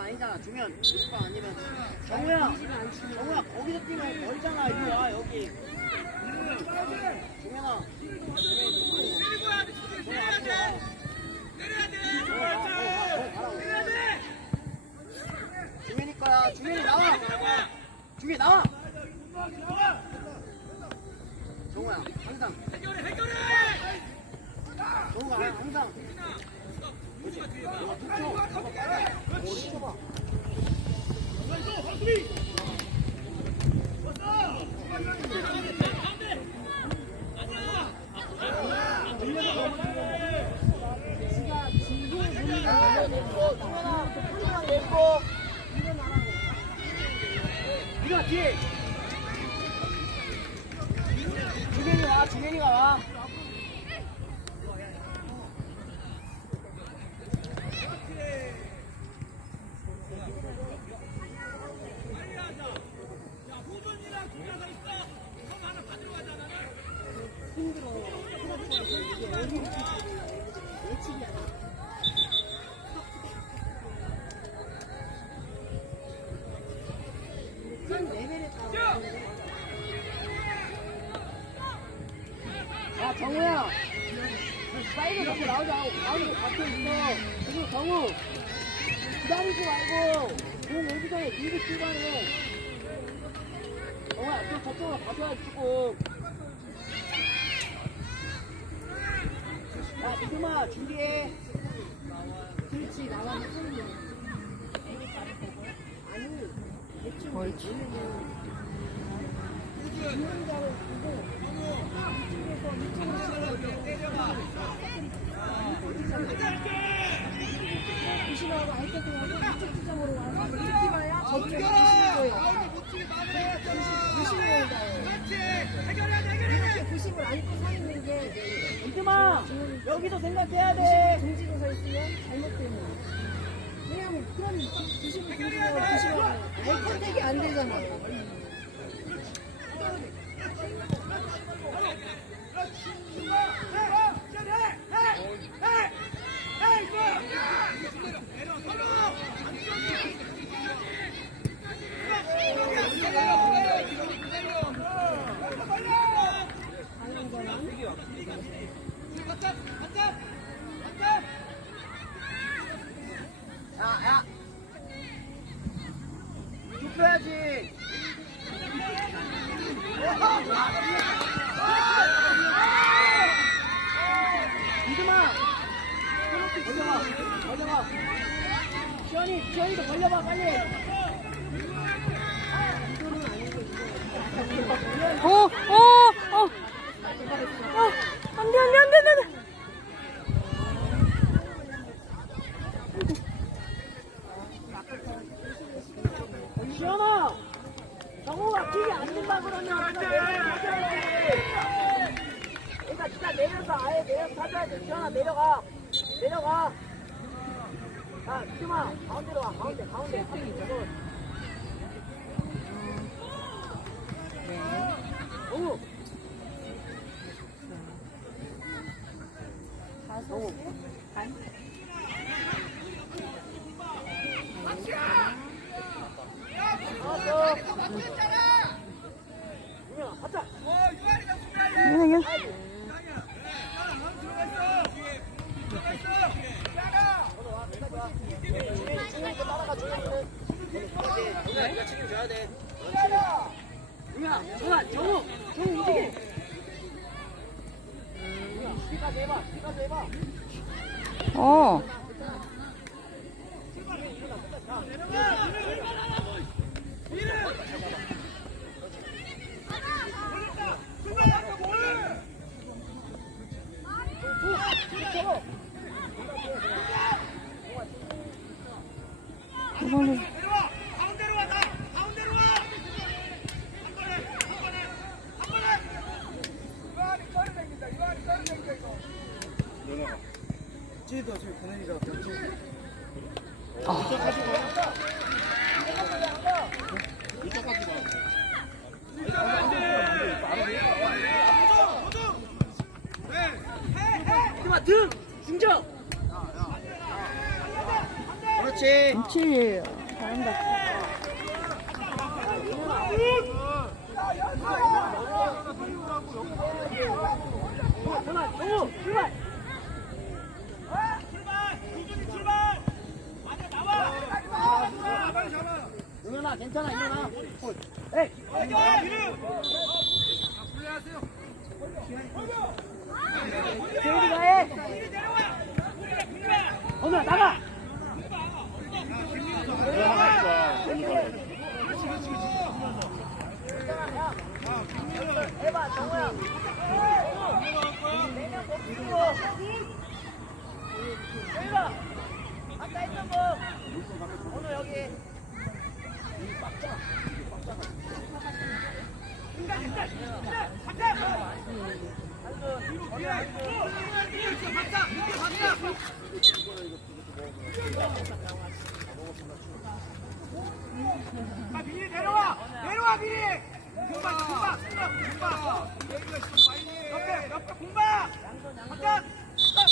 아니잖아. 우리 거 아니면. 정우야, 정우야, 거기서 뛰면 멀잖아. 이리 와, 여기. 중현아. 중현이 거야. 중현이 나와. 중현이 나와. 정우야, 항상. 정우가 항상. 그렇지. 너가 툭 쳐. 잡아, 빨리. 오, 쳐봐. 이거 뒤에. 주gen이 와, 주gen이가 와. 야, 정우야. 사이드 나오지 말고 가운데 밖에 있어. 그리고 정우. 기다리지 말고. 공 오기 전에 미리 출발해. 정우야, 또 저쪽으로 가져야지, 조금. 야, 믿음아, 준비해. 그렇지, 쏘는 거. 아니, 대충. 옳지. 주문자를 두고 이쪽에서 이쪽으로 조심하고 알겠더라고 이쪽 지점으로 와서 이렇게 봐야 저쪽에 보시는 거예요. 보시는 거예요. 이렇게 보심을 안고 서 있는 게 믿음아 여기도 생각해야 돼. 동지로 서 있으면 잘못되는 거예요. 왜냐면 그런 동지로 보시면 아이 컨택이 안 되잖아요. 야, 야. 눕혀야지. 믿음아. 걸려봐. 걸려봐. 시원이, 시원이도 걸려봐, 빨리. 어, 어, 어. 어, 안 돼, 안 돼, 안 돼, 안 돼. 시원아. 정우가 길이 안 된다 그러면 네가 내려서 타줘야지. 그러니까 진짜 내려서 아예 내려서 타줘야지. 시원아 내려가. 내려가. 야, 믿음아. 가운데로 와. 가운데, 가운 Get him up! 중정 그렇지 그렇지. 잘한다. 전화 정우 출발 용현아 괜찮아 용현아 에이 세 율이가 해. 정우야 나가 해봐 정우야 세율아 아까 했던 거 오늘 여기 아, 미리 내려와! 내려와, 미리! 공방, 공방, 공방! 옆에, 옆에 공방! 스톱!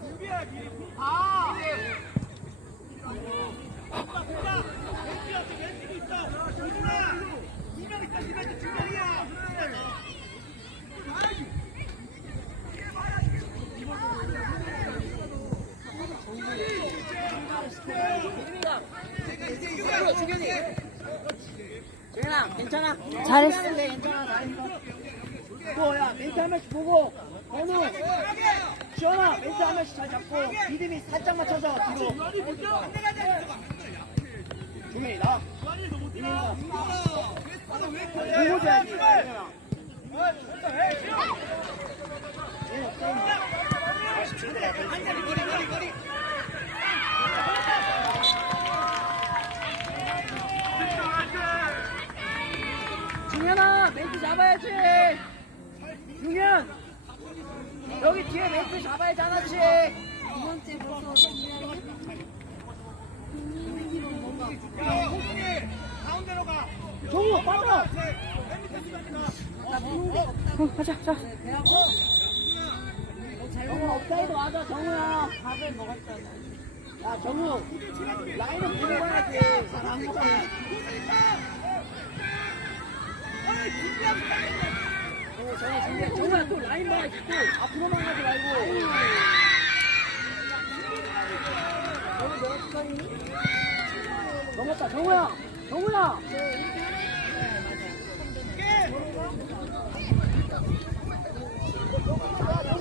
준비해, 미리 공방! 공방, 공방! 왼쪽 옆에 왼쪽도 있어! 조준아! 두명 있어, 두 명이야! 중현이 괜찮아? 잘했어. 네 괜찮아. 잘했어 또야 멘트 한 명씩 보고 건우 시원아 멘트 한 명씩 잘 잡고 리듬이 살짝 맞춰서 뒤로. 나와 민현이가 보고 줘야지. 민현아. 중현아 멘트 잡아야지 중현 여기 뒤에 멘트 잡아야지 하나씩 두 번째 벌써 야, 호중이! 가운데로 가! 정우 빠져 어, 가자, 자. 정우 업사이드 와줘 정우야 밥을 먹었잖아 야 정우 라인을 보고 가야지 잘한 거야 정우 준비해 정우야 또 라인 봐야지 또 앞으로만 가지 말고 정우 몇 살이니? 넘었다 정우야 정우야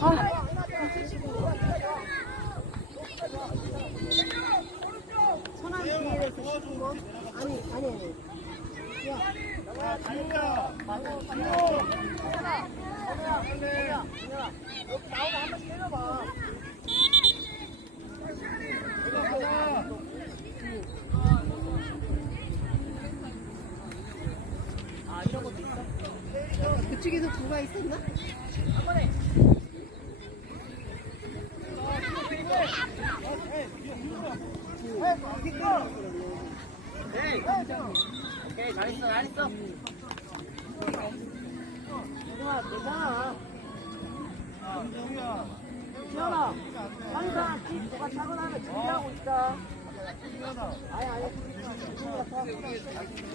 아, 천안 뒤에서 시킨 거? 아니 아니 아니. 야, 달려! 그쪽에서 누가 있었나? 오케이 오케이 잘했어 잘했어. 정우야 괜찮아. 시원아 항상 집 뭐가 차고 나면 준비하고 있다. 아니 아니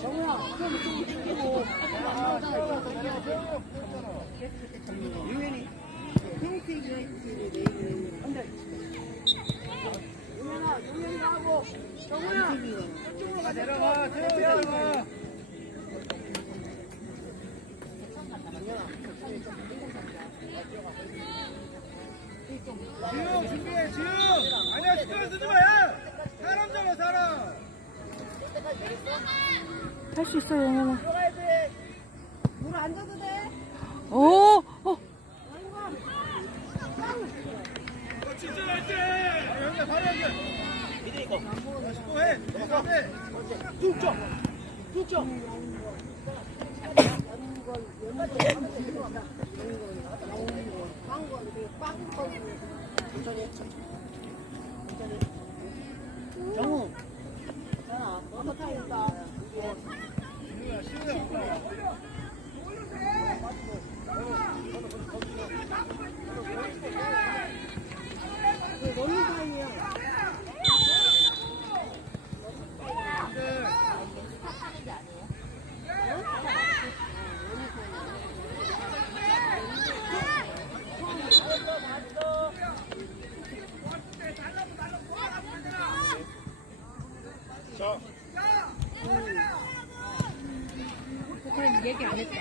정우야 좀 당기고. 유현이 유현아 유현이 하고 정우야 내려가, 내려가! 지웅, 준비해, 지웅! 아니야, 스톱 쓰지 마, 야! 사람잖아, 사람! 할 수 있어, 영현아. 물안 줘도 돼? 오, 어, 진짜 날지! 형님, 바로 형님! 미드 이거 또 해! 또 해! 뚝쪽 뚝쪽 시우야! 그냥 얘기 안 했다.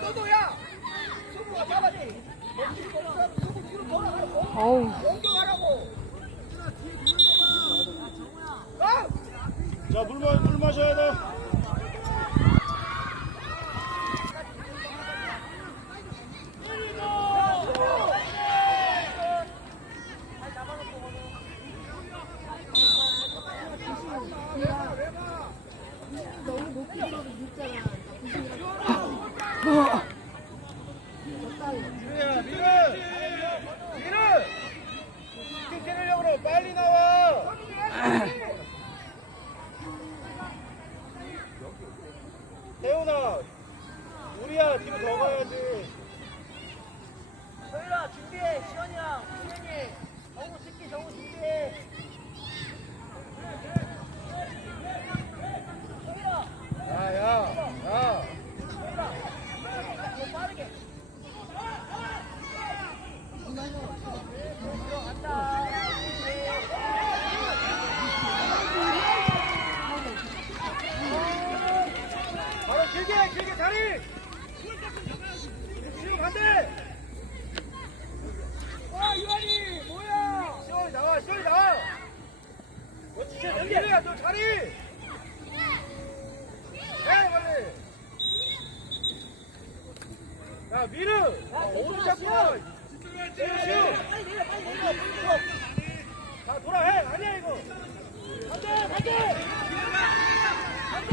너도 야! 소부가! 어우. 연결하라고! 아! 자, 물, 마, 물 마셔야 돼. 너무 높이 들어도 늦잖아. 미르야, 미르! 미르! 슈팅 때리려고 그래. 빨리 나와! 태훈아, 우리야, 뒤로 더 가야지. 소율아, 준비해! 시원이랑, 훈현이! 정우 찍기, 정우 준비해! 야, 야, 야. 바로 길게, 길게 다리! 지금 반대! 와, 유한이! 뭐야! 시원이 나와, 시원이 나와! 그렇지, 미르야, 너 자리! 해, 빨리! 야, 미르! 아, 어디 잡고! 시우! 자, 돌아, 해! 아니야, 이거! 안 돼, 안 돼! 안 돼!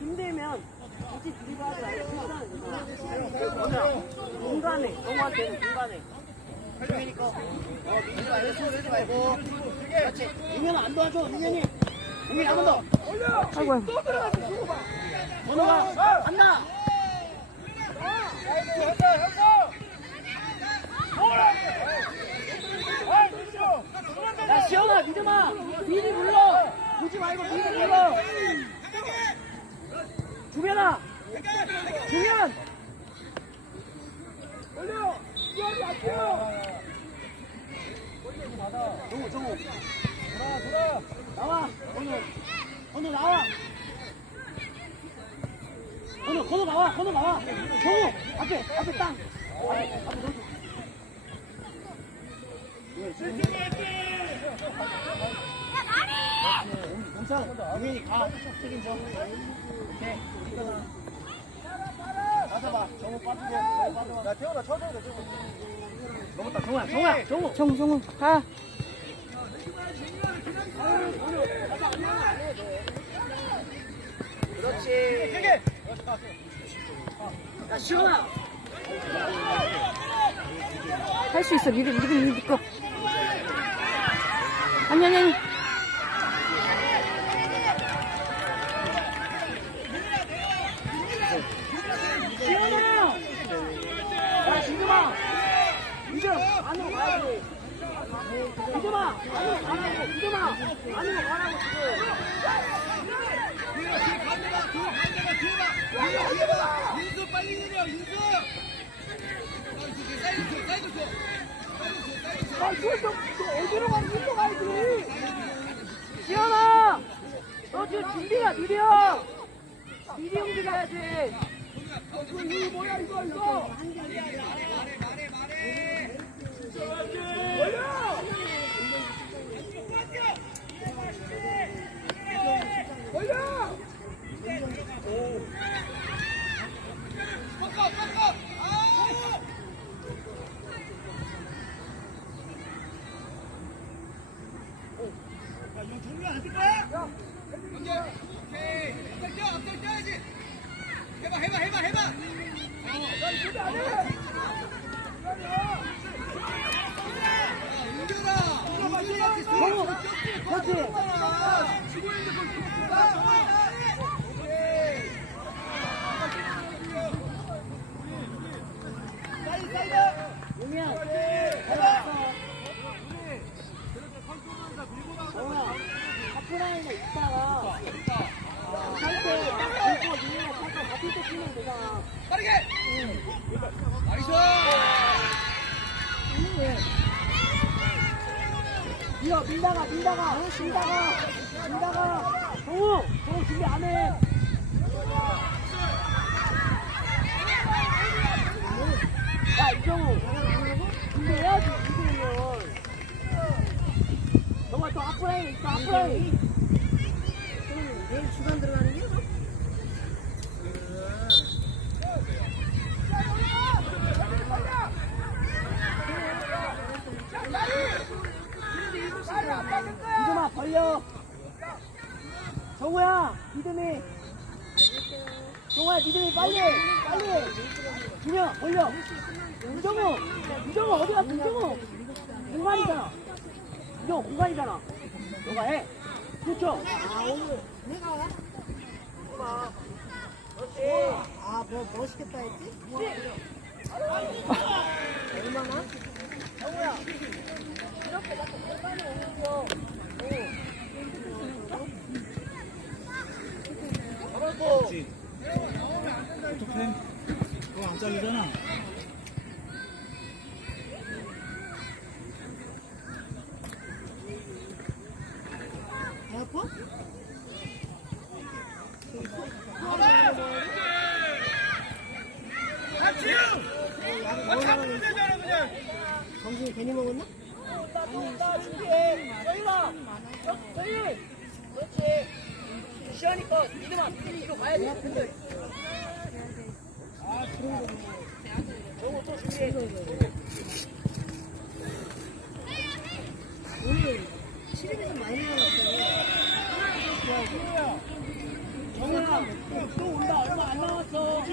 힘들면 굳이 드리블하지 공간에. 공간에. 공간에. 거. 어, 밀지 말고, 손 내지 말고. 안 도와줘, 민현이. 민현이 한번 더. 아이고. 번호가 간다. 아이고, 현사, 현사! 야, 시영아, 믿음아. 미리 불러. 보지 말고 미리 불러. 주변아. 주변. 올려. 이현이 앞이요. 정우, 정우. 돌아, 돌아. 나와. 건우. 건우 나와. 건우, 건우 나와. 건우 나와. 정우. 앞에, 앞에 땅. 앞에, 앞에 넣어줘. 괜찮아. 유민이 가. 책임져. 오케이. 맞아봐. 정우 빠지고. 야, 태훈아, 쳐줘야 돼, 정우. 넘었다, 정우야, 정우야, 정우. 정, 정우. 가. 그렇지. 야, 시원아. 할 수 있어. 믿음, 믿음, 믿고. 아니, 아니, 아니. 시원아. 야, 지금아. 믿음, 안으로 가야지. 믿음아, 안으로 가라고. 믿음아, 안으로 가라고, 지금. 인수 빨리 내려, 인수! 아, 이거 너, 너 어디로 가는 일로 가야지. 시연아, 너 지금 준비가 느려. 미리 움직여야지. 어, 이거 뭐야, 이거, 이거. 걸려! 해봐, 해봐, 해봐, 해봐! 용이야. 잘했어. 정우야. 하프라인에 있다가 살때 들고 니네가 잠깐 같은 때 뛰면 되잖아. 밀어 밀다가 밀다가 밀다가 밀다가. 정우 정우 준비 안 해. 야 이정우. 준비해야지 이기면 정말 또 앞라인 있어 앞라인 내일 주간 들어가는 벌려. 정우야 믿음이. 정우야 믿음이 빨리 빨리 준영 벌려. 이정우. 이정우 어디 갔어 이정우? 공간이잖아. 이정우 공간이잖아. 너가 해. 그렇죠? 아, 뭐 멋있겠다 했지? 얼마나? 어떡해? 그거 안 잘리잖아. 배 아파? 점심 괜히 먹었나? 나 준비해 저희가 저희 그렇지 시원이니까 믿음아 믿음이 이거 가야 돼 정우 또 준비해 오늘 시름이 좀 많이 나왔어. 정우야 또 온다 얼마 안 남았어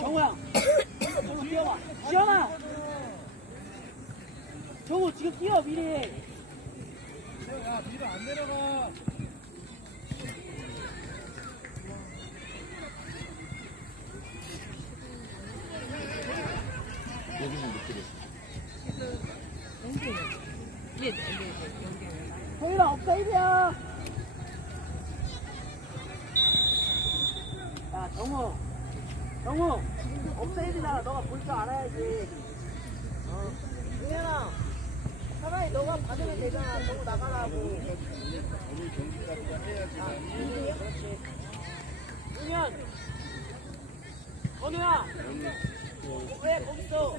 정우야 정우 뛰어봐 시원아 정우 지금 뛰어 미리 야, 뒤로 안 내려가. 정우야 업사이드야 야 정우 정우 업사이드잖아 너가 볼 줄 알아야지. 어. 승현아 차라리 너가 받으면 되잖아. 정우 나가라고. 승현. 건우야. 왜 거기 있어